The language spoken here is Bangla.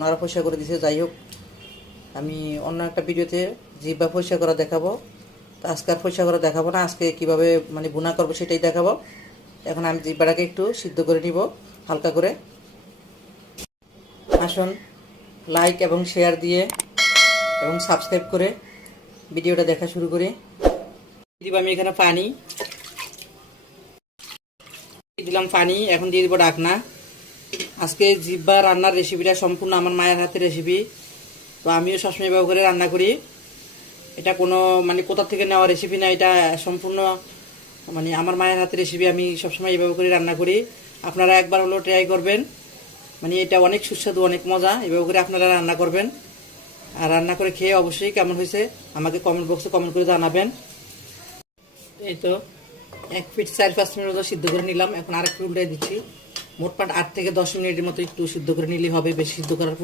ওনারা পরিষ্কার করে দিয়েছে। যাই হোক, আমি অন্য একটা ভিডিওতে জিহ্বা পরিষ্কার করা দেখাবো। তো আজকে আর পরিষ্কার করা দেখাবো না, আজকে কিভাবে মানে ভুনা করবো সেটাই দেখাবো। এখন আমি জিহ্বাটাকে একটু সিদ্ধ করে নিব হালকা করে। আসুন লাইক এবং শেয়ার দিয়ে এবং সাবস্ক্রাইব করে ভিডিওটা দেখা শুরু করি। দিব আমি এখানে পানি দিলাম, এখন দিয়ে দিব ঢাকনা। আজকে জিহ্বা রান্নার রেসিপিটা সম্পূর্ণ আমার মায়ের হাতের রেসিপি। তো আমিও সবসময় ব্যবহার করে রান্না করি। এটা কোনো মানে কোথা থেকে নেওয়া রেসিপি না, এটা সম্পূর্ণ মানে আমার মায়ের হাতের রেসিপি। আমি সবসময় এইভাবে করে রান্না করি। আপনারা একবার হলেও ট্রাই করবেন, মানে এটা অনেক সুস্বাদু, অনেক মজা। এভাবে করে আপনারা রান্না করবেন, আর রান্না করে খেয়ে অবশ্যই কেমন হয়েছে আমাকে কমেন্ট বক্সে কমেন্ট করে জানাবেন। এই তো 1 ফিট 4-5 মিনিট মতো সিদ্ধ করে নিলাম। এখন আরেকটু উল্টে দিচ্ছি। মোটমাট 8 থেকে 10 মিনিটের মতো একটু সিদ্ধ করে নিলেই হবে, বেশি সিদ্ধ করার